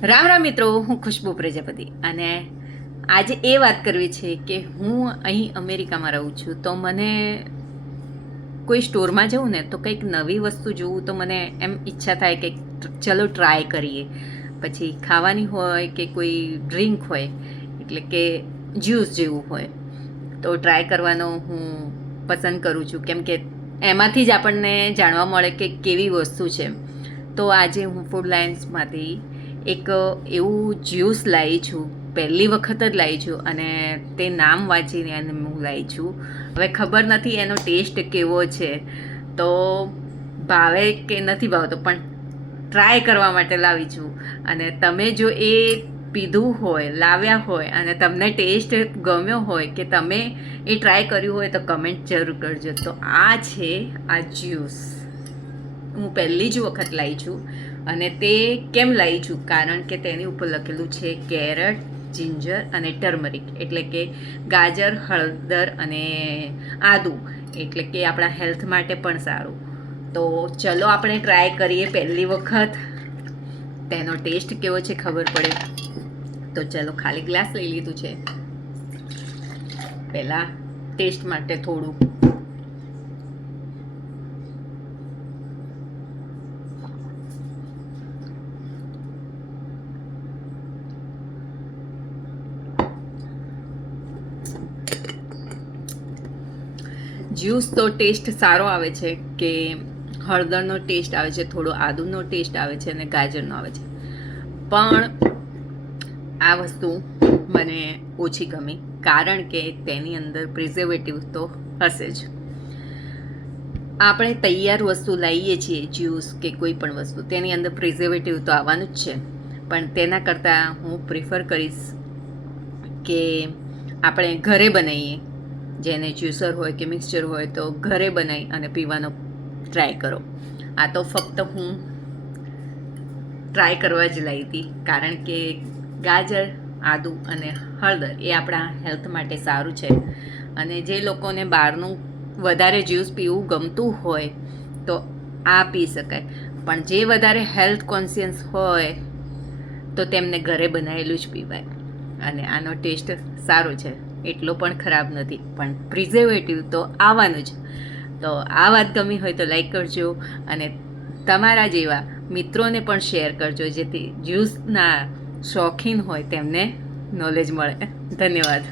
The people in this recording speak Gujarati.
રામ રામ મિત્રો, હું ખુશ્બુ પ્રજાપતિ અને આજે એ વાત કરવી છે કે હું અહીં અમેરિકામાં રહું છું. તો મને કોઈ સ્ટોરમાં જવું ને તો કંઈક નવી વસ્તુ જોવું તો મને એમ ઈચ્છા થાય કે ચલો ટ્રાય કરીએ. પછી ખાવાની હોય કે કોઈ ડ્રિંક હોય, એટલે કે જ્યુસ જેવું હોય તો ટ્રાય કરવાનો હું પસંદ કરું છું, કેમ કે એમાંથી જ આપણને જાણવા મળે કે કેવી વસ્તુ છે. તો આજે હું ફૂડ લાયન્સમાંથી એક એવું જ્યુસ લાવી છું, પહેલી વખત જ લાવી છું અને તે નામ વાંચીને એને હું લાવી છું. હવે ખબર નથી એનો ટેસ્ટ કેવો છે, તો ભાવે કે નથી ભાવતો, પણ ટ્રાય કરવા માટે લાવી છું. અને તમે જો એ પીધું હોય, લાવ્યા હોય અને તમને ટેસ્ટ ગમ્યો હોય કે તમે એ ટ્રાય કર્યું હોય તો કમેન્ટ જરૂર કરજો. તો આ છે આ જ્યુસ. હું પહેલી જ વખત લાવી છું. અને તે કેમ લાવી છું? કારણ કે તેની ઉપર લખેલું છે કેરટ, જિંજર અને ટર્મરિક, એટલે કે ગાજર, હળદર અને આદુ, એટલે કે આપણા હેલ્થ માટે પણ સારું. તો ચલો આપણે ટ્રાય કરીએ પહેલી વખત. તેનો ટેસ્ટ કેવો છે ખબર પડે. તો ચલો, ખાલી ગ્લાસ લઈ લીધું છે. પહેલાં ટેસ્ટ માટે થોડું જ્યુસ તો ટેસ્ટ સારો આવે છે, કે હળદરનો ટેસ્ટ આવે છે, થોડો આદુનો ટેસ્ટ આવે છે અને ગાજરનો આવે છે. પણ આ વસ્તુ મને ઓછી ગમી, કારણ કે તેની અંદર પ્રિઝર્વેટિવ તો હશે જ. આપણે તૈયાર વસ્તુ લાવીએ છીએ, જ્યુસ કે કોઈ પણ વસ્તુ, તેની અંદર પ્રિઝર્વેટિવ તો આવવાનું જ છે. પણ તેના કરતાં હું પ્રિફર કરીશ કે આપણે ઘરે બનાવીએ. જેને જ્યુસર હોય કે મિક્સચર હોય તો ઘરે બનાવી અને પીવાનો ટ્રાય કરો. આ તો ફક્ત હું ટ્રાય કરવા જ લાવી હતી, કારણ કે ગાજર, આદુ અને હળદર એ આપણા હેલ્થ માટે સારું છે. અને જે લોકોને બહારનું વધારે જ્યુસ પીવું ગમતું હોય તો આ પી શકાય. પણ જે વધારે હેલ્થ કોન્શિયસ હોય તો તેમને ઘરે બનાવેલું જ પીવાય. અને આનો ટેસ્ટ સારો છે, એટલો પણ ખરાબ નથી. પણ પ્રિઝર્વેટિવ તો આવવાનું જ. તો આ વાત ગમી હોય તો લાઈક કરજો અને તમારા જેવા મિત્રોને પણ શેર કરજો, જેથી જ્યુસના શોખીન હોય તેમને નોલેજ મળે. ધન્યવાદ.